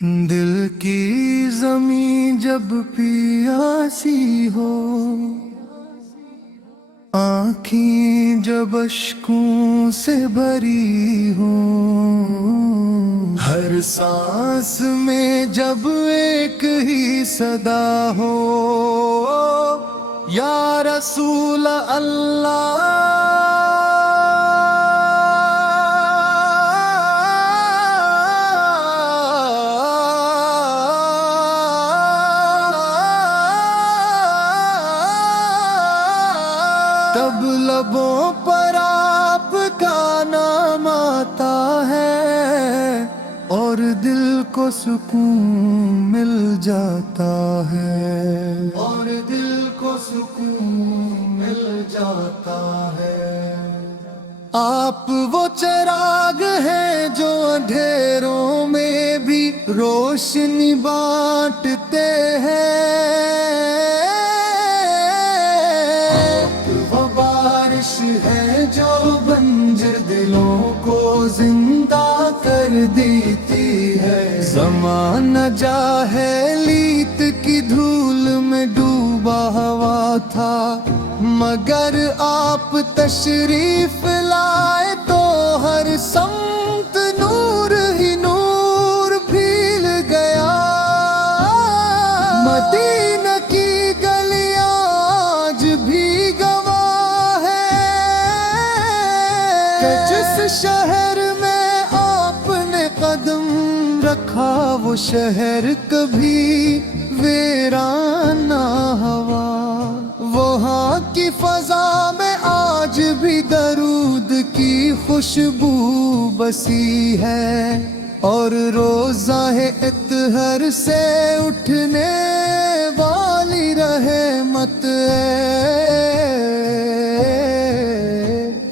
دل کی زمین جب پیاسی ہو، آنکھیں جب اشکوں سے بھری ہوں، ہر سانس میں جب ایک ہی صدا ہو، یا رسول اللہ تب لبوں پر آپ کا نام آتا ہے اور دل کو سکون مل جاتا ہے، اور دل کو سکون مل جاتا ہے۔ آپ وہ چراغ ہیں جو اندھیروں میں بھی روشنی بانٹتے ہیں، ہے جو بنجر دلوں کو زندہ کر دیتی ہے۔ زمانہ جاہلیت کی دھول میں ڈوبا ہوا تھا، مگر آپ تشریف لائے تو ہر سمت نور ہی نور پھیل گیا۔ مدینہ کی گلیاں آج بھی جس شہر میں آپ نے قدم رکھا وہ شہر کبھی ویران نہ ہوا۔ وہاں کی فضا میں آج بھی درود کی خوشبو بسی ہے، اور روزہ اطہر سے اٹھنے والی رحمت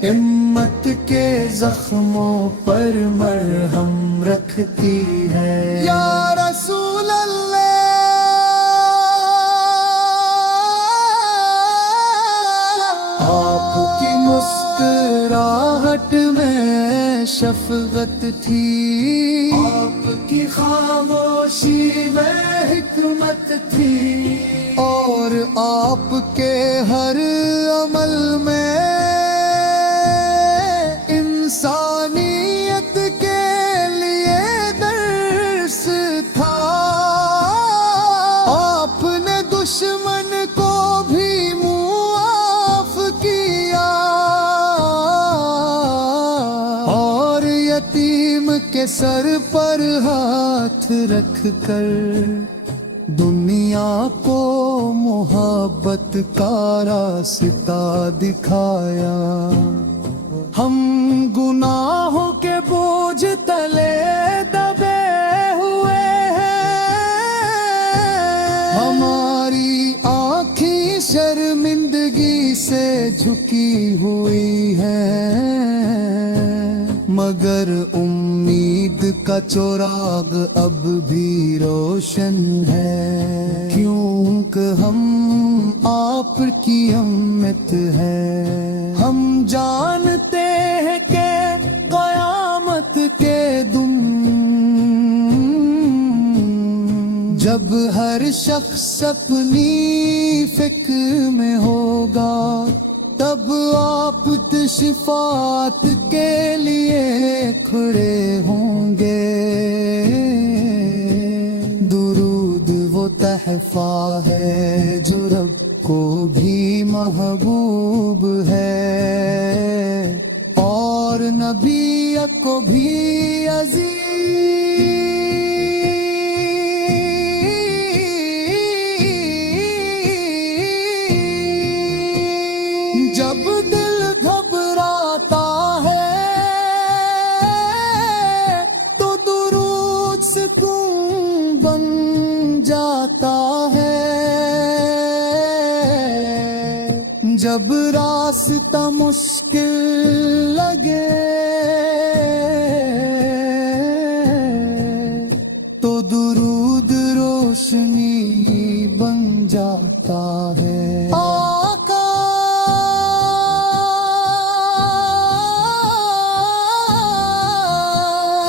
ہمت کے زخموں پر مرہم رکھتی ہے۔ یا رسول اللہ آپ کی مسکراہٹ میں شفقت تھی، آپ کی خاموشی میں حکمت تھی، اور آپ کے ہر عمل میں انسانیت کے لیے درس تھا۔ آپ نے دشمن کو بھی معاف کیا، اور یتیم کے سر پر ہاتھ رکھ کر دنیا کو محبت کا راستہ دکھایا۔ ہم گناہوں کے بوجھ تلے دبے ہوئے ہیں، ہماری آنکھیں شرمندگی سے جھکی ہوئی ہیں، مگر امید کا چراغ اب بھی روشن ہے، کیونکہ ہم آپ کی امت ہے۔ ہم جانتے ہیں کہ قیامت کے دن جب ہر شخص اپنی فکر میں ہوگا، تب آپ شفاعت کے لیے کھڑے ہوں گے۔ درود وہ تحفہ ہے جو رب کو بھی محبوب ہے، اور نبی کو بھی عزیز۔ جب دل گھبراتا ہے تو درود سکون بن جاتا ہے، جب راستہ مشکل لگے تو درود روشنی بن جاتا ہے۔ آقا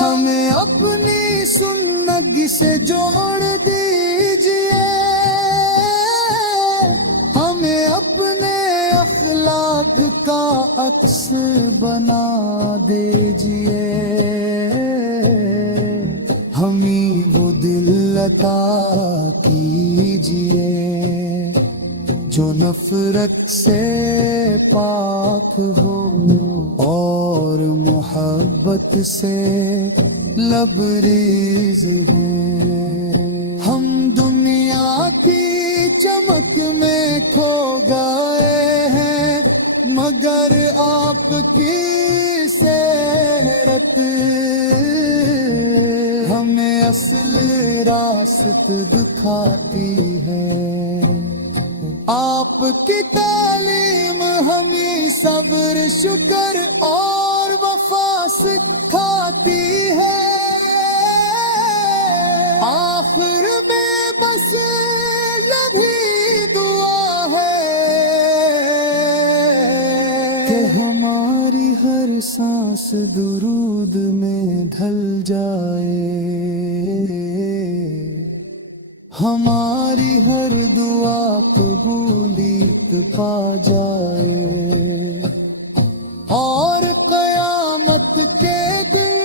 ہمیں اپنی سنت سے جوڑ دیجئے، ہمیں اپنے اخلاق کا عکس بنا دیجئے، ہمیں وہ دل عطا کیجئے جو نفرت سے پاک ہو اور محبت سے لبریز ہے۔ ہم دنیا کی چمک میں کھو گئے ہیں، مگر آپ کی سیرت ہمیں اصل راست دکھاتی ہے۔ آپ کی تعلیم ہمیں صبر، شکر اور وفا سکھاتی ہے، آخر میں بس یہی دعا ہے کہ ہماری ہر سانس درود میں ڈھل جائے، ہماری ہر دعا قبولیت پا جائے، اور قیامت کے دن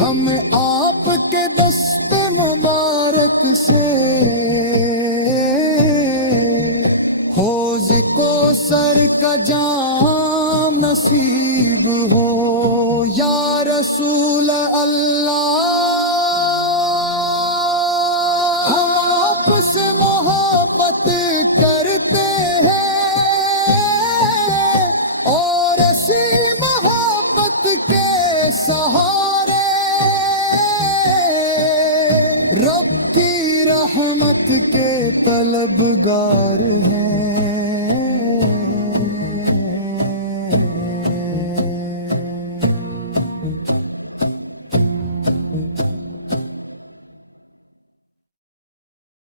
ہمیں آپ کے دست مبارک سے حوض کوثر کا جام نصیب ہو۔ یا رسول اللہ، ہم آپ سے محبت کرتے ہیں، اور اسی محبت کے سہارے رب کی رحمت کے طلبگار ہیں۔